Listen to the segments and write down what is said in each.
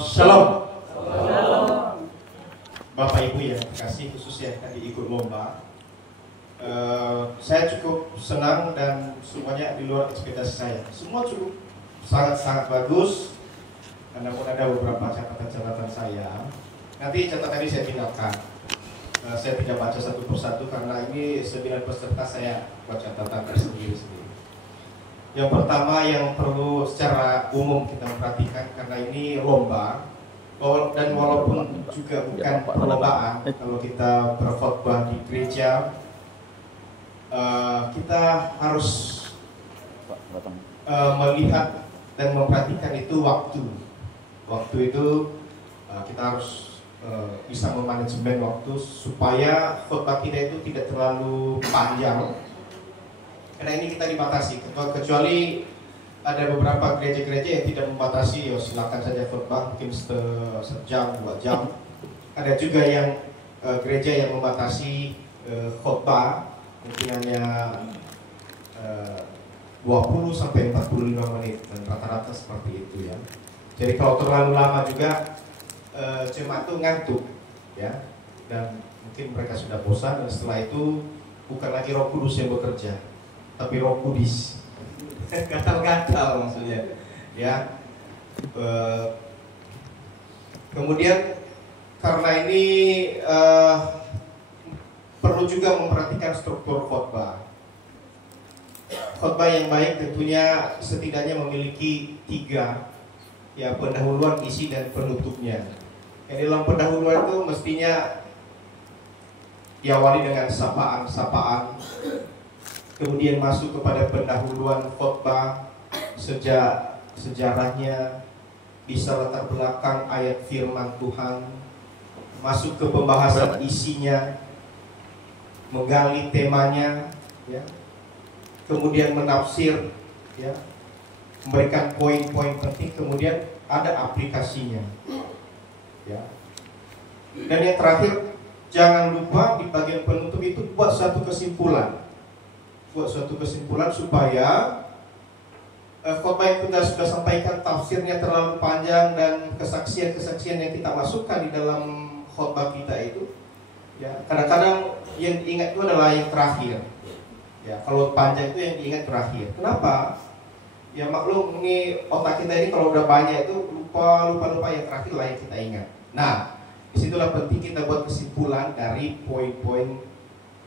Shalom. Bapak Ibu yang kasih khusus yang tadi ikut lomba. Saya cukup senang dan semuanya di luar ekspektasi saya. Semua cukup sangat-sangat bagus. Namun ada beberapa catatan-catatan saya. Nanti catatan tadi saya tinggalkan. Saya tidak baca satu persatu karena ini 9 peserta saya buat catatan tersendiri-sendiri. Yang pertama yang perlu secara umum kita perhatikan karena ini lomba dan walaupun juga bukan perlombaan, kalau kita berkhotbah di gereja kita harus melihat dan memperhatikan itu waktu. Waktu itu kita harus bisa memanajemen waktu supaya khotbah kita itu tidak terlalu panjang. Karena ini kita dibatasi, kecuali ada beberapa gereja-gereja yang tidak membatasi, ya silakan saja khotbah mungkin sejam, 2 jam. Ada juga yang gereja yang membatasi khotbah mungkin hanya 20 sampai 45 menit dan rata-rata seperti itu ya. Jadi kalau terlalu lama juga jemaat itu ngantuk ya, dan mungkin mereka sudah bosan dan setelah itu bukan lagi Roh Kudus yang bekerja, tapi Roh Kudis. Gatal-gatal maksudnya ya. Kemudian karena ini perlu juga memperhatikan struktur khotbah. Khotbah yang baik tentunya setidaknya memiliki 3 ya, pendahuluan, isi, dan penutupnya. Yang dalam pendahuluan itu mestinya diawali dengan sapaan-sapaan, kemudian masuk kepada pendahuluan khotbah, sejarahnya, bisa latar belakang ayat firman Tuhan, masuk ke pembahasan isinya, menggali temanya, ya, kemudian menafsir, ya, memberikan poin-poin penting, kemudian ada aplikasinya, ya. Dan yang terakhir, jangan lupa di bagian penutup itu buat suatu kesimpulan, supaya khotbah yang kita sudah sampaikan tafsirnya terlalu panjang dan kesaksian-kesaksian yang kita masukkan di dalam khotbah kita itu, ya, kadang-kadang yang diingat itu adalah yang terakhir, ya. Kalau panjang itu yang diingat terakhir. Kenapa? Ya maklum, ini otak kita ini kalau udah banyak itu lupa yang terakhir lah yang kita ingat. Nah, disitulah penting kita buat kesimpulan dari poin-poin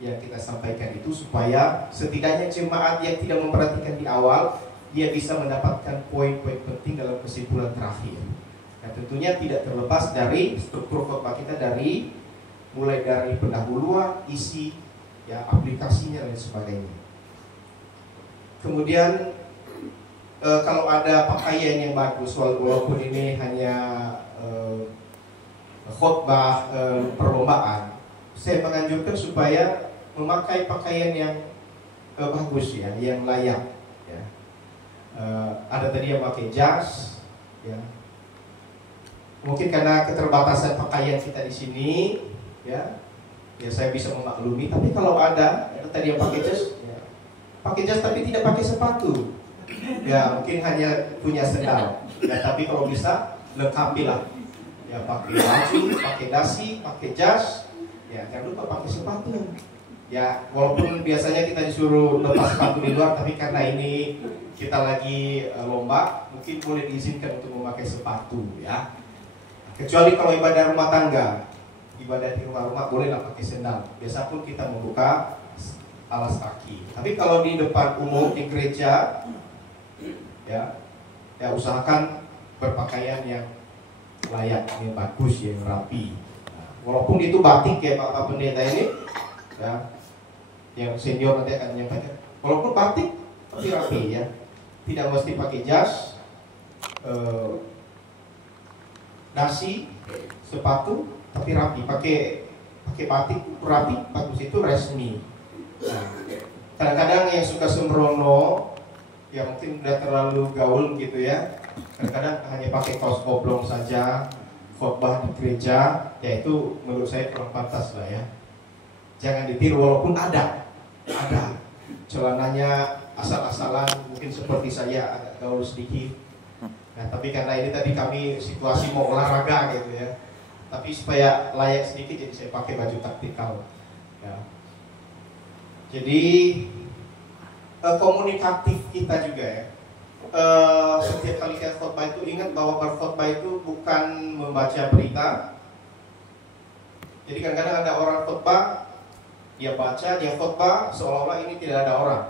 yang kita sampaikan itu, supaya setidaknya jemaat yang tidak memperhatikan di awal, dia bisa mendapatkan poin-poin penting dalam kesimpulan terakhir. Nah, tentunya tidak terlepas dari struktur khotbah kita, mulai dari pendahuluan, isi, ya, aplikasinya dan sebagainya. Kemudian kalau ada pakaian yang bagus, walaupun ini hanya khotbah perlombaan, saya menganjurkan supaya memakai pakaian yang bagus, ya, yang layak, ya. Ada tadi yang pakai jas, ya. Mungkin karena keterbatasan pakaian kita di sini, ya saya bisa memaklumi. Tapi kalau ada tadi yang pakai jas tapi tidak pakai sepatu, ya mungkin hanya punya sendal, ya, tapi kalau bisa lengkapilah, ya, pakai baju, pakai dasi, pakai jas, ya, jangan lupa pakai sepatu, ya. Walaupun biasanya kita disuruh lepas sepatu di luar, tapi karena ini kita lagi lomba, mungkin boleh diizinkan untuk memakai sepatu, ya. Kecuali kalau ibadah rumah tangga, ibadah di rumah-rumah bolehlah pakai sendal. Biasa pun kita membuka alas kaki. Tapi kalau di depan umum di gereja, ya usahakan berpakaian yang layak, yang bagus, yang rapi. Nah, walaupun itu batik, ya Pak Pendeta ini, ya, yang senior nanti akan menyampaikan. Walaupun batik tapi rapi, ya, tidak mesti pakai jas, dasi, sepatu, tapi rapi. Pakai batik rapi, bagus, itu resmi. Nah, kadang-kadang yang suka sembrono, ya mungkin udah terlalu gaul gitu, ya. Kadang-kadang hanya pakai kaos oblong saja, khotbah di gereja, ya itu menurut saya kurang pantas lah, ya. Jangan ditiru, walaupun ada celananya asal-asalan, mungkin seperti saya agak gaul sedikit, Nah, tapi karena ini tadi kami situasi mau olahraga gitu ya. Tapi supaya layak sedikit jadi saya pakai baju taktikal. Ya. Jadi komunikatif kita juga ya. Setiap kali kita khotbah itu ingat bahwa berkhotbah itu bukan membaca berita. Jadi kadang-kadang ada orang khotbah, dia baca, dia khotbah seolah-olah ini tidak ada orang.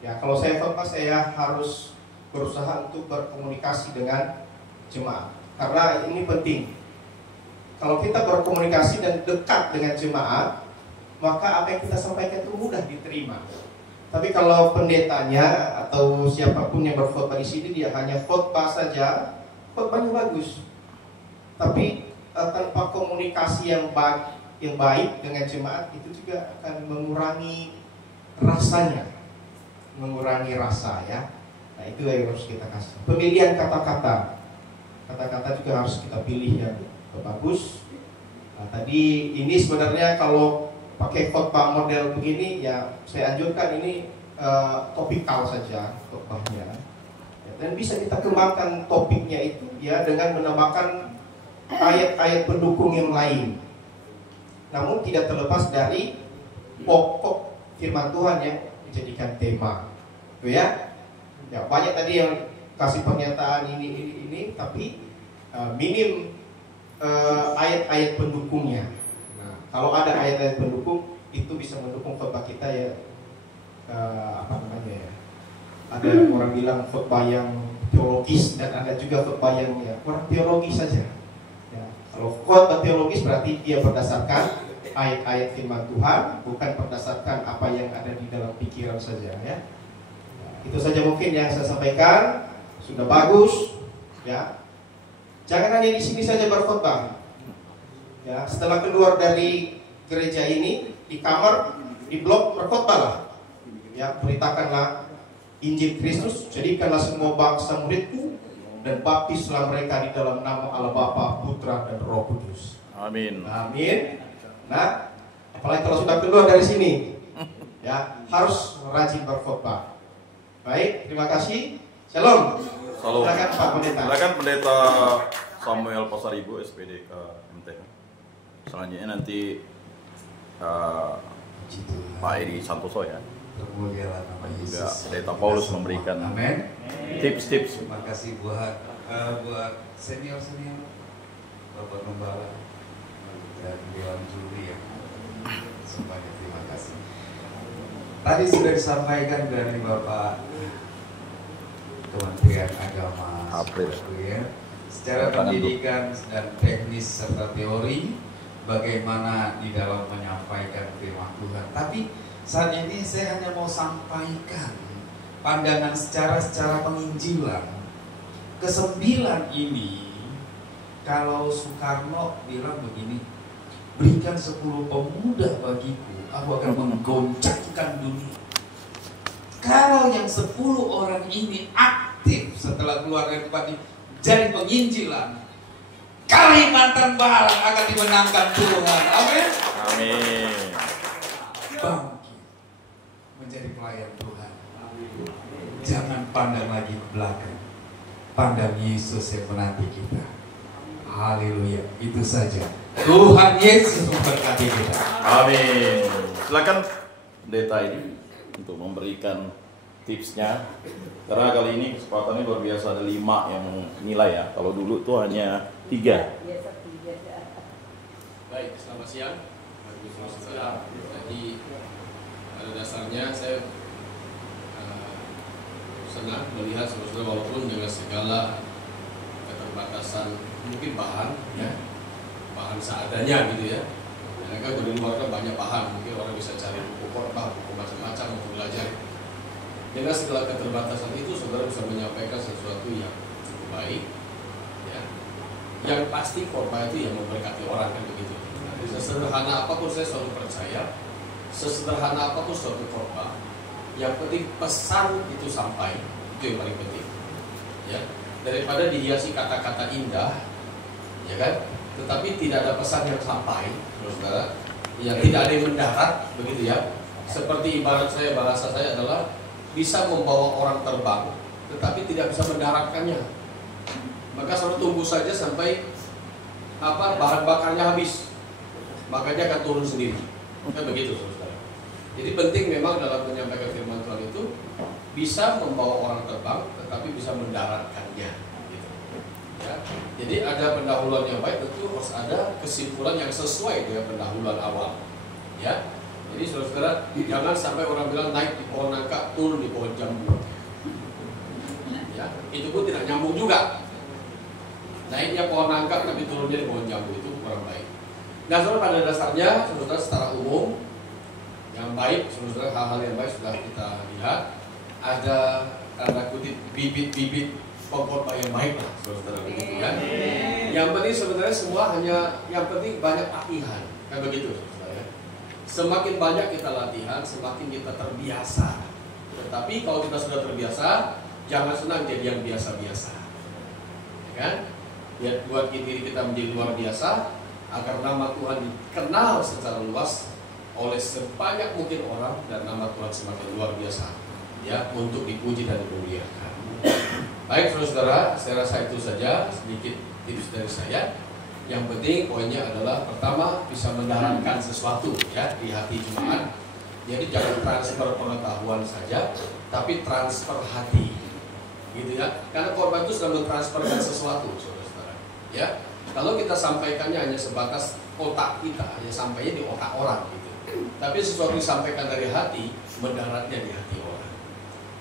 Ya, kalau saya khotbah saya harus berusaha untuk berkomunikasi dengan jemaat karena ini penting. Kalau kita berkomunikasi dan dekat dengan jemaat, maka apa yang kita sampaikan itu mudah diterima. Tapi kalau pendetanya atau siapapun yang berkhotbah di sini dia hanya khotbah saja, khotbahnya bagus, tapi tanpa komunikasi yang baik dengan jemaat, itu juga akan mengurangi rasanya, mengurangi rasa ya. Nah, itu yang harus kita kasih. Pemilihan kata-kata juga harus kita pilih yang bagus. Nah, tadi ini sebenarnya kalau pakai khotbah model begini ya saya anjurkan ini topikal saja khotbahnya. Ya, dan bisa kita kembangkan topiknya itu ya dengan menambahkan ayat-ayat pendukung yang lain. Namun tidak terlepas dari pokok firman Tuhan yang dijadikan tema. Itu ya. Ya, banyak tadi yang kasih pernyataan ini, tapi minim ayat-ayat pendukungnya. Nah, kalau ada ayat-ayat pendukung itu bisa mendukung khotbah kita ya. Apa namanya ya? Ada orang bilang khotbah yang teologis dan ada juga khotbah yang ya kurang teologis saja. Ya, kalau khotbah teologis berarti dia berdasarkan ayat-ayat firman Tuhan, bukan berdasarkan apa yang ada di dalam pikiran saja ya. Itu saja mungkin yang saya sampaikan. Sudah bagus ya. Jangan hanya di sini saja berkhotbah. Ya, setelah keluar dari gereja ini, di kamar, di blok berkhotbahlah. Ya, beritakanlah Injil Kristus, jadikanlah semua bangsa muridku dan baptislah mereka di dalam nama Allah Bapa, Putra dan Roh Kudus. Amin. Amin. Nah, apalagi kalau sudah keluar dari sini, ya harus rajin berkhotbah. Baik, terima kasih. Shalom. Shalom. Silakan Pak Pendeta. Silakan Pendeta Samuel Pasaribu, SPDK MTH. Selanjutnya nanti Pak Edi Santoso ya. Termulialah nama Juga Yesus. Pendeta Paulus memberikan Amin. tips-tips. Terima kasih buat senior Bapak Gembala dan Dewan Juri ya. Semuanya terima kasih. Tadi sudah disampaikan dari Bapak Kementerian Agama April. ya, secara pendidikan dan teknis serta teori bagaimana di dalam menyampaikan firman Tuhan. Tapi saat ini saya hanya mau sampaikan pandangan secara penginjilan. Kesembilan ini, kalau Soekarno bilang begini, berikan 10 pemuda bagiku, aku akan menggoncangkan dunia. Kalau yang 10 orang ini aktif setelah keluar dari tempat ini jadi penginjilan, Kalimantan Barat akan dimenangkan Tuhan. Amin. Amin. Bangkit menjadi pelayan Tuhan. Jangan pandang lagi ke belakang, pandang Yesus yang menanti kita. Haleluya. Itu saja. Tuhan Yesus memberkati kita. Amin. Silakan Pendeta ini untuk memberikan tipsnya. Karena kali ini kesempatannya luar biasa, ada 5 yang nilai ya. Kalau dulu tuh hanya 3. Baik, selamat siang. Jadi pada dasarnya saya senang melihat saudara walaupun dengan segala keterbatasan mungkin bahan ya, bahan seadanya gitu ya. Mereka di luar kan banyak bahan, mungkin orang bisa cari buku khotbah, buku macam-macam untuk belajar. Dengan segala keterbatasan itu, saudara bisa menyampaikan sesuatu yang cukup baik, ya. Yang pasti khotbah itu yang memberkati orang kan begitu. Jadi sesederhana apapun saya selalu percaya, sesederhana apapun suatu khotbah, yang penting pesan itu sampai, itu yang paling penting. Ya, daripada dihiasi kata-kata indah, ya kan? Tetapi tidak ada pesan yang sampai, saudara. Ya, tidak ada yang mendarat, begitu ya. Seperti ibarat saya, bahasa saya adalah bisa membawa orang terbang, tetapi tidak bisa mendaratkannya. Maka saudara tunggu saja sampai bahan bakarnya habis, makanya akan turun sendiri. Kan begitu, saudara. Jadi penting memang dalam menyampaikan firman Tuhan itu bisa membawa orang terbang, tetapi bisa mendaratkannya. Gitu. Ya. Jadi ada pendahuluan yang baik, tentu harus ada kesimpulan yang sesuai dengan pendahuluan awal. Ya. Jadi saudara, jangan sampai orang bilang naik di pohon nangka, turun di pohon jambu. Ya, itu pun tidak nyambung juga. Naiknya pohon nangka tapi turunnya di pohon jambu, itu kurang baik. Nah, saudara, pada dasarnya, saudara, secara umum yang baik, saudara, hal-hal yang baik sudah kita lihat. Ada tanda kutip bibit-bibit pokok yang baik lah, saudara, begitu kan. Yang penting sebenarnya semua hanya yang penting banyak latihan, kan begitu, saudara. Semakin banyak kita latihan, semakin kita terbiasa. Tetapi kalau kita sudah terbiasa, jangan senang jadi yang biasa-biasa, ya kan? Ya, buat diri kita menjadi luar biasa agar nama Tuhan dikenal secara luas oleh sebanyak mungkin orang dan nama Tuhan semakin luar biasa, ya, untuk dipuji dan dimuliakan. Baik, saudara, saya rasa itu saja sedikit tips dari saya. Yang penting poinnya adalah pertama bisa mendaratkan sesuatu, ya, di hati jemaat. Jadi jangan transfer pengetahuan saja, tapi transfer hati, gitu ya. Karena korban itu sudah mentransferkan sesuatu, saudara. Ya, kalau kita sampaikannya hanya sebatas otak kita, hanya sampainya di otak orang, gitu. Tapi sesuatu disampaikan dari hati, mendaratnya di hati orang.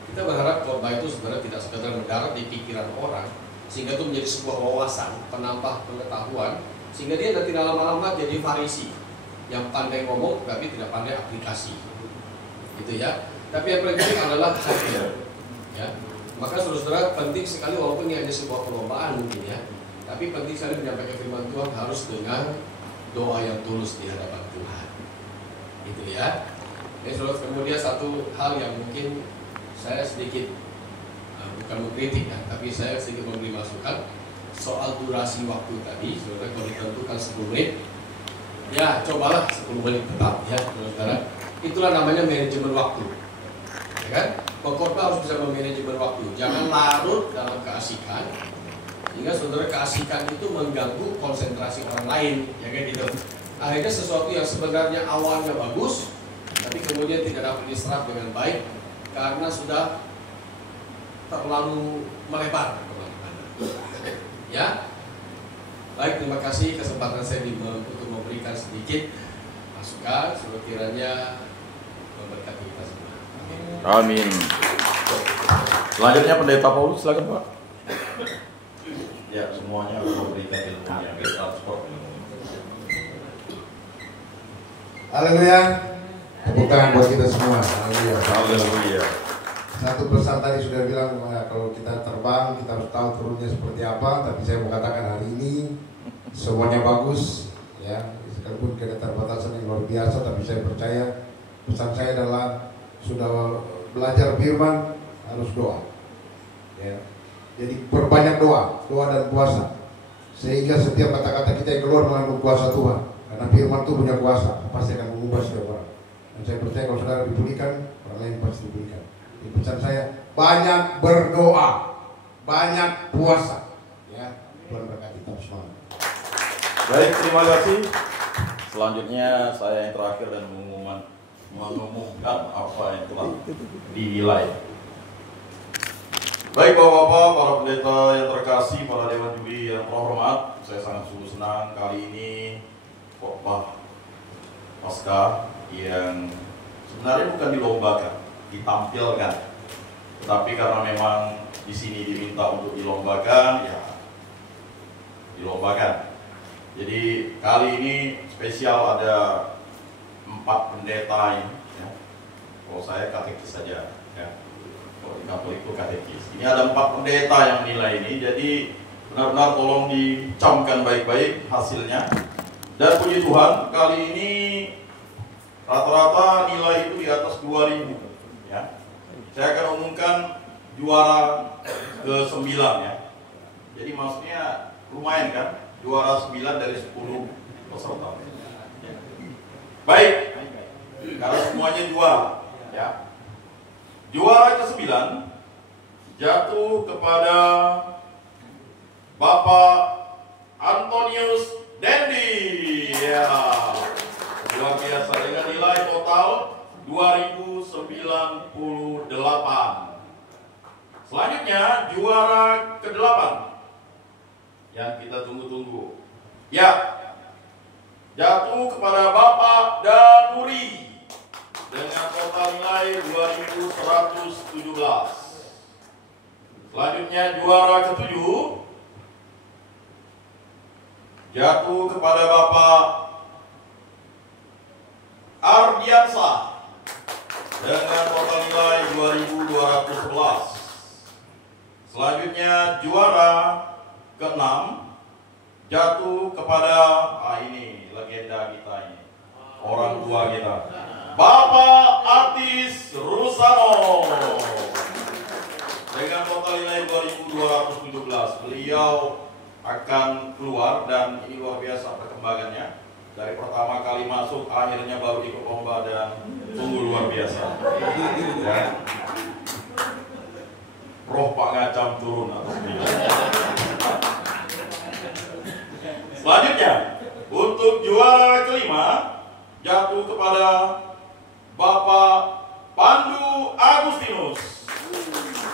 Kita berharap khotbah itu sebenarnya tidak sekedar mendarat di pikiran orang, sehingga itu menjadi sebuah wawasan, penambah pengetahuan, sehingga dia nanti lama-lama jadi farisi yang pandai ngomong tapi tidak pandai aplikasi, gitu ya. Tapi yang paling penting adalah hati, ya. Maka saudara, penting sekali walaupun ini hanya sebuah perlombaan mungkin ya, tapi penting sekali menyampaikan firman Tuhan harus dengan doa yang tulus di hadapan Tuhan, gitu ya. Saudara, kemudian satu hal yang mungkin saya sedikit bukan mengkritik ya, tapi saya sedikit memberi masukan soal durasi waktu tadi. Saudara, kalau ditentukan 10 menit, ya cobalah 10 menit tetap ya, saudara. Itulah namanya manajemen waktu, ya kan? Pengkhotbah harus bisa memanajemen waktu, jangan larut dalam keasikan, sehingga saudara keasikan itu mengganggu konsentrasi orang lain, ya kan gitu. Akhirnya sesuatu yang sebenarnya awalnya bagus, tapi kemudian tidak dapat diserap dengan baik karena sudah terlalu melebar kemana-mana. Ya, baik, terima kasih kesempatan saya untuk memberikan sedikit masukan, sekiranya memberkati kita semua. Amin. Selanjutnya Pendeta Paulus, silakan Pak. Ya, semuanya memberikan ilmunya, transport. Haleluya. Tepuk tangan buat kita semua. Haleluya. Haleluya. Satu pesan tadi sudah bilang kalau kita terbang kita harus tahu turunnya seperti apa. Tapi saya mau katakan hari ini semuanya bagus, ya. Sekalipun keterbatasan yang luar biasa, tapi saya percaya pesan saya adalah sudah belajar firman harus doa, ya. Jadi perbanyak doa dan puasa, sehingga setiap kata-kata kita yang keluar mengandung kuasa Tuhan. Karena firman itu punya kuasa, pasti akan mengubah setiap orang. Dan saya percaya kalau saudara dipulihkan, orang lain pasti dipulihkan. Jadi pesan saya, banyak berdoa, banyak puasa, ya. Tuhan berkati kita semua. Baik, terima kasih. Selanjutnya saya yang terakhir dan mengumumkan apa yang telah dinilai. Baik Bapak-Bapak, para pendeta yang terkasih, para dewan juri yang terhormat, saya sangat sungguh senang kali ini khotbah Paskah yang sebenarnya bukan dilombakan, ditampilkan, tetapi karena memang di sini diminta untuk dilombakan, ya dilombakan. Jadi kali ini spesial ada 4 pendeta ini, ya. Kalau saya katekis saja, ya. Kalau di Katolik itu katekis. Ini ada 4 pendeta yang nilai ini, jadi benar-benar tolong dicamkan baik-baik hasilnya. Dan puji Tuhan, kali ini rata-rata nilai itu di atas 2000, ya. Saya akan umumkan juara ke-9, ya. Jadi maksudnya lumayan kan, juara 9 dari 10 peserta. Baik, karena semuanya juara, ya. Juara ke-9 jatuh kepada ke-8 yang kita tunggu-tunggu. Ya, jatuh kepada Bapak Danuri dengan total nilai 2.117. Selanjutnya juara ke-7 jatuh kepada Bapak Ardiansah dengan total nilai 2.211. Selanjutnya juara ke-6 jatuh kepada ini legenda kita ini, orang tua kita, Bapak Artis Rusano dengan total nilai 2.217. Beliau akan keluar dan ini luar biasa perkembangannya. Dari pertama kali masuk akhirnya baru ikut lomba dan sungguh luar biasa. Ya. Roh Pak Ngacam turun atas dia. Selanjutnya untuk juara ke-5 jatuh kepada Bapak Pandu Agustinus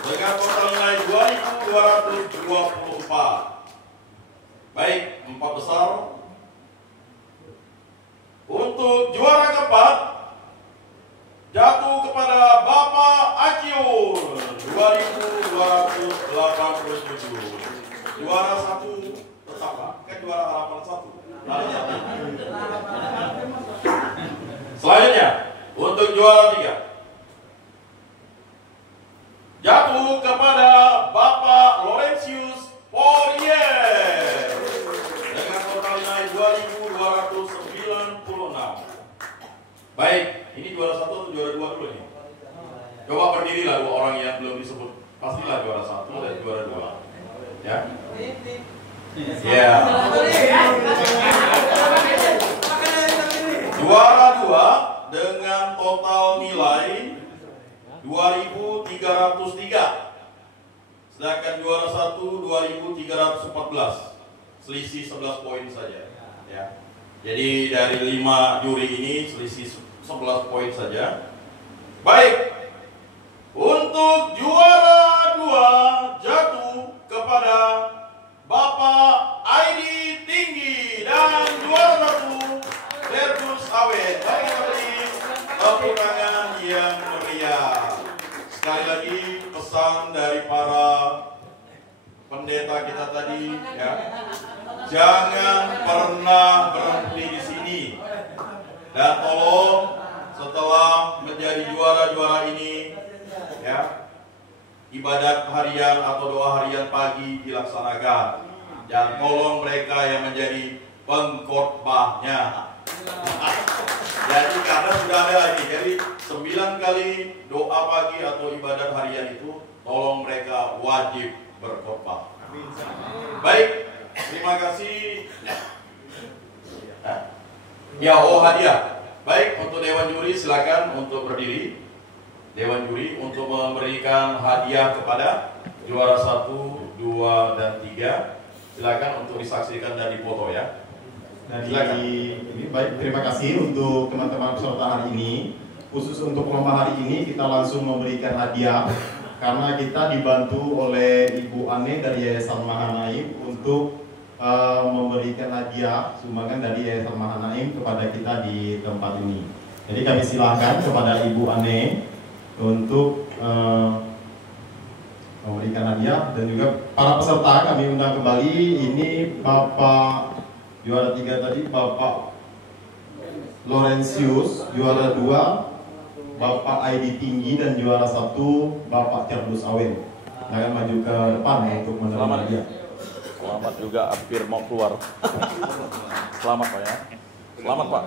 dengan total nilai 2.224. Baik, 4 besar. Untuk juara ke-4 jatuh kepada Bapak Akiun 2.287. Juara 1 tetap Pak, kan juara harapan 1. Ada 1. Selanjutnya untuk juara 3 jatuh kepada Bapak Laurentius Poirier dengan total nilai 2.296. Baik, ini juara 1 atau juara 2 dulu nih? Coba berdirilah dua orang yang belum disebut. Pastilah juara 1 dan juara 2. Ya. Ya. Juara 2 dengan total nilai 2.303. Sedangkan juara 1 2.314. Selisih 11 poin saja. Ya. Jadi dari 5 juri ini selisih 11 poin saja. Baik. Untuk juara 2 jatuh kepada Bapak Aidi Tinggi dan juara 1 Tertus Awet. Mari kita beri tepuk tangan yang meriah. Sekali lagi pesan dari para pendeta kita tadi, ya, jangan pernah berhenti di sini. Dan tolong setelah menjadi juara-juara ini, ya, ibadat harian atau doa harian pagi dilaksanakan. Dan tolong mereka yang menjadi pengkhotbahnya. Jadi karena sudah ada lagi, jadi 9 kali doa pagi atau ibadat harian itu, tolong mereka wajib berkhotbah. Baik, terima kasih. Ya, hadiah. Baik, untuk Dewan Juri silakan untuk berdiri. Dewan Juri untuk memberikan hadiah kepada juara 1, 2, dan 3. Silakan untuk disaksikan dan dipoto ya. Ini baik, terima kasih untuk teman-teman peserta hari ini. Khusus untuk lomba hari ini kita langsung memberikan hadiah karena kita dibantu oleh Ibu Ane dari Yayasan Mahanaim untuk memberikan hadiah sumbangan dari Yayasan Mahanaim kepada kita di tempat ini. Jadi kami silahkan kepada Ibu Ane untuk memberikan hadiah dan juga para peserta kami undang kembali. Ini Bapak juara 3 tadi Bapak Laurentius, juara 2 Bapak Aidi Tinggi, dan juara 1 Bapak Tertus Awen. Jangan maju ke depan untuk menerima hadiah. Selamat juga, hampir mau keluar. Selamat Pak ya. Selamat Pak.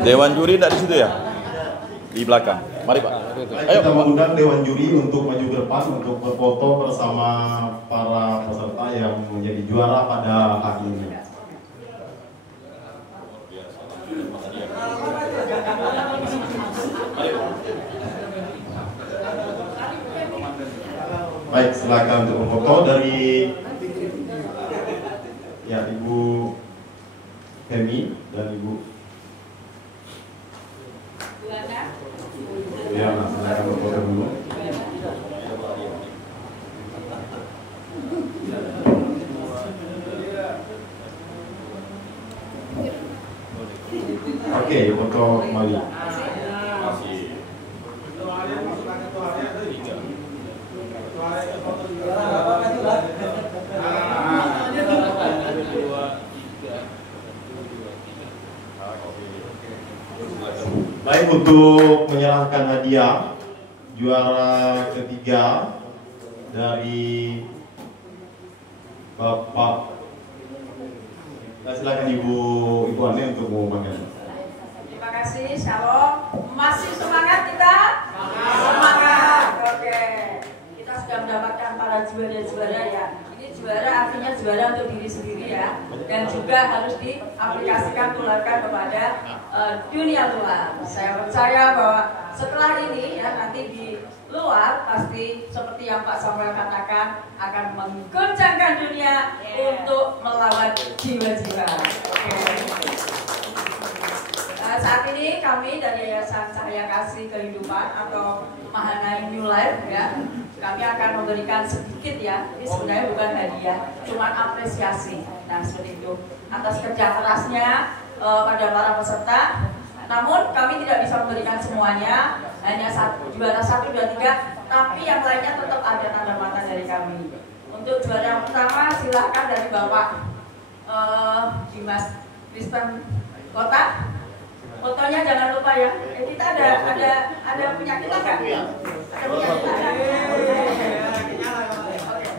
Dewan Juri tidak di situ ya? Di belakang. Mari Pak. Ayo kita mengundang Dewan Juri untuk maju ke depan untuk berfoto bersama para peserta yang menjadi juara pada hari ini. Baik, silakan untuk berfoto dari ya Ibu Ibu Hemi dan Ibu ya, silakan berfoto dulu. Oke, foto kembali. Baik, untuk menyerahkan hadiah juara ketiga dari Bapak. Silakan Ibu Ane untuk mengumumkan. Terima kasih, Shalom. Masih semangat kita? Semangat. Oke. Kita sudah mendapatkan para juara-juara ya. Ini juara artinya juara untuk diri sendiri ya. Dan juga harus diaplikasikan tularkan kepada dunia luar. Saya percaya bahwa setelah ini ya nanti di luar pasti seperti yang Pak Samuel katakan akan menggoncangkan dunia untuk melawan jiwa-jiwa. Oke. Saat ini kami dari Yayasan Cahaya Kasih Kehidupan atau Mahana New Life ya, kami akan memberikan sedikit ya, ini sebenarnya bukan hadiah, cuma apresiasi. Nah seperti itu atas kerja kerasnya pada para peserta. Namun kami tidak bisa memberikan semuanya, hanya juara 1, 2, 3, tapi yang lainnya tetap ada tanda mata dari kami. Untuk juara yang pertama silahkan dari Bapak Dimas Kristen Kota. Fotonya jangan lupa ya. Kita ada punya kita kan? Ada punya kita.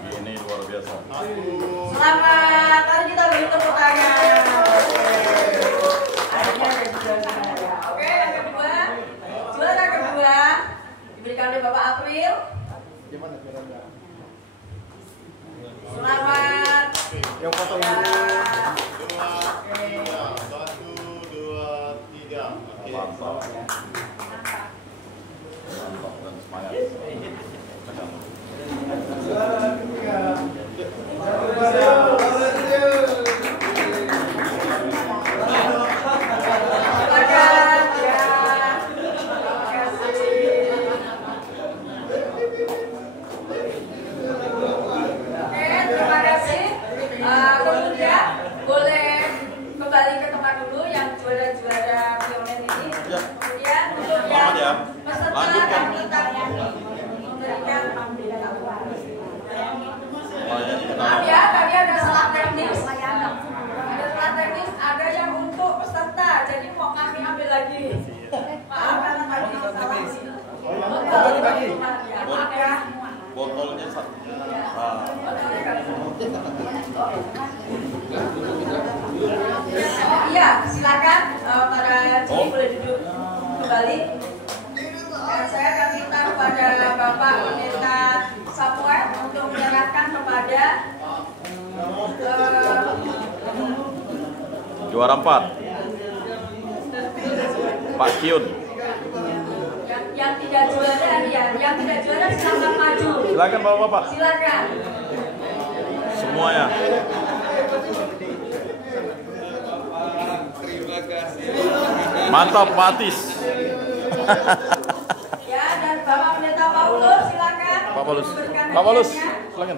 Ini luar biasa. Selamat, mari kita beri tepuk tangan. Akhirnya ada juga sana ya. Oke, yang kedua, juara kedua diberikan oleh Bapak April. Selamat. Yang foto ya. Mantap. Mantap dan semangat. Maaf ya, tadi ada salah teknis. Ada salah teknis, ada yang untuk peserta, jadi mau kami ambil lagi. Maaf karena tadi salah. Maaf ya. Botolnya satu. Iya, silakan para juri boleh duduk kembali. Dan saya akan minta kepada Bapak Pendeta Samuel untuk menyerahkan kepada Juara 4 Pak Kiun. Yang tidak juara ya, yang tidak juara silakan maju. Silakan Bapak-bapak. Silakan. Semuanya. Terima kasih. Mantap Patis. Ya, dan Bapak Pendeta Paulus silakan. Pak Paulus. Memberikan Pak Paulus. hadiahnya. Silakan.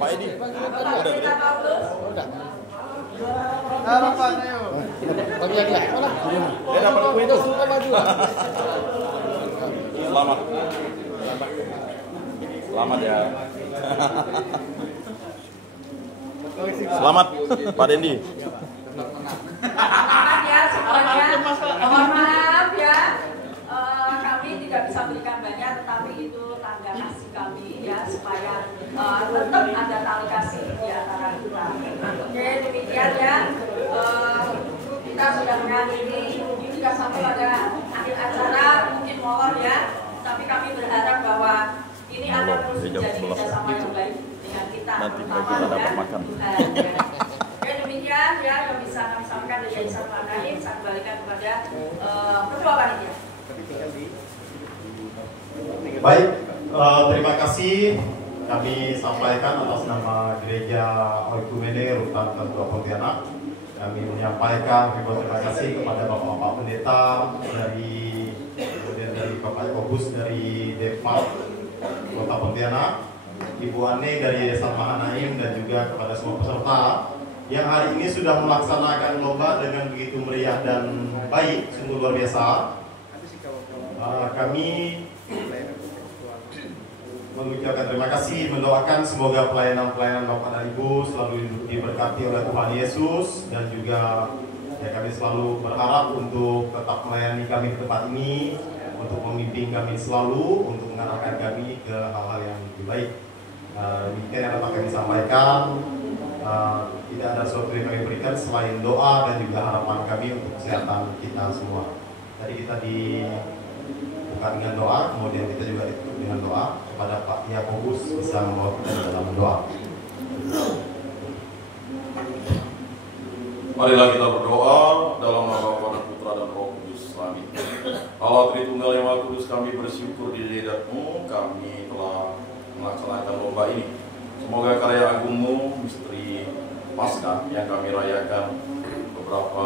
Pak Edi. Bapak Pendeta Paulus. Dia dapat kue itu. Selamat. Selamat ya. Selamat Pak Dendi. Selamat ya semuanya. Mohon maaf ya. Kami tidak bisa berikan banyak, tetapi itu tanda kasih kami ya supaya tetap ada tali kasih di antara kita. Oke, demikian ya. Kita sudah mengakhiri, sudah sampai pada akhir acara, mungkin molor ya. Tapi kami berharap bahwa ini akan terus menjadi kerjasama yang baik dengan kita. Nanti kita dapat makan. Oke, demikian ya yang bisa kami sampaikan dari Yayasan Manaim. Saya kembalikan kepada ketua panitia. Baik, terima kasih kami sampaikan atas nama Gereja Oikumene Rutan Ketua Pontianak. Kami menyampaikan terima kasih kepada Bapak-Bapak Pendeta kemudian dari Bapak Yakobus dari Depmak Kota Pontianak, Ibu Ane dari Yayasan Mahanaim, dan juga kepada semua peserta yang hari ini sudah melaksanakan lomba dengan begitu meriah dan baik, sungguh luar biasa. Kami mengucapkan terima kasih, mendoakan semoga pelayanan-pelayanan Bapak dan Ibu selalu diberkati oleh Tuhan Yesus, dan juga ya, kami selalu berharap untuk tetap melayani kami di tempat ini, untuk memimpin kami selalu, untuk mengarahkan kami ke hal-hal yang lebih baik. Demikian yang dapat kami sampaikan. Tidak ada sesuatu yang kami berikan selain doa dan juga harapan kami untuk kesehatan kita semua. Tadi kita dibuka dengan doa, kemudian kita juga ditutup dengan doa. Kepada Pak Yakobus bisa membawa kita dalam doa. Marilah kita berdoa dalam nama Bapa dan Putra dan Roh Kudus. Amin. Allah Tritunggal yang Maha Kudus, kami bersyukur di hadirat-Mu, kami telah melaksanakan lomba ini. Semoga karya agungmu, misteri Paskah yang kami rayakan beberapa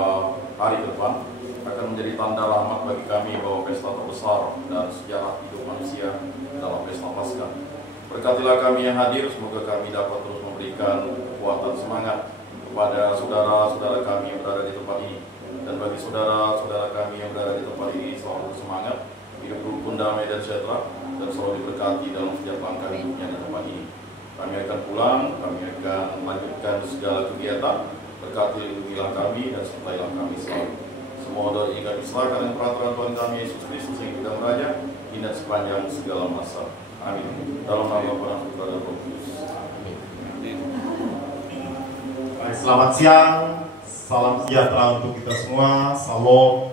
hari ke depan akan menjadi tanda rahmat bagi kami bahwa pesta terbesar dan sejarah hidup manusia dalam pesta Paskah. Berkatilah kami yang hadir, semoga kami dapat terus memberikan kekuatan semangat kepada saudara-saudara kami yang berada di tempat ini, dan bagi saudara-saudara kami yang berada di tempat ini selalu bersemangat, hidup rukun, damai dan sejahtera, dan selalu diberkati dalam setiap langkah hidupnya di tempat ini. Kami akan pulang, kami akan melanjutkan segala kegiatan. Berkati lindungilah kami dan sertailah kami selalu. Semua doa ini kami serahkan dengan peraturan Tuhan kami Yesus Kristus yang kita meraja, hingga sepanjang segala masa. Amin. Dalam nama Bapa dan Putra dan Roh Kudus. Amin. Selamat siang, salam sejahtera untuk kita semua. Salam.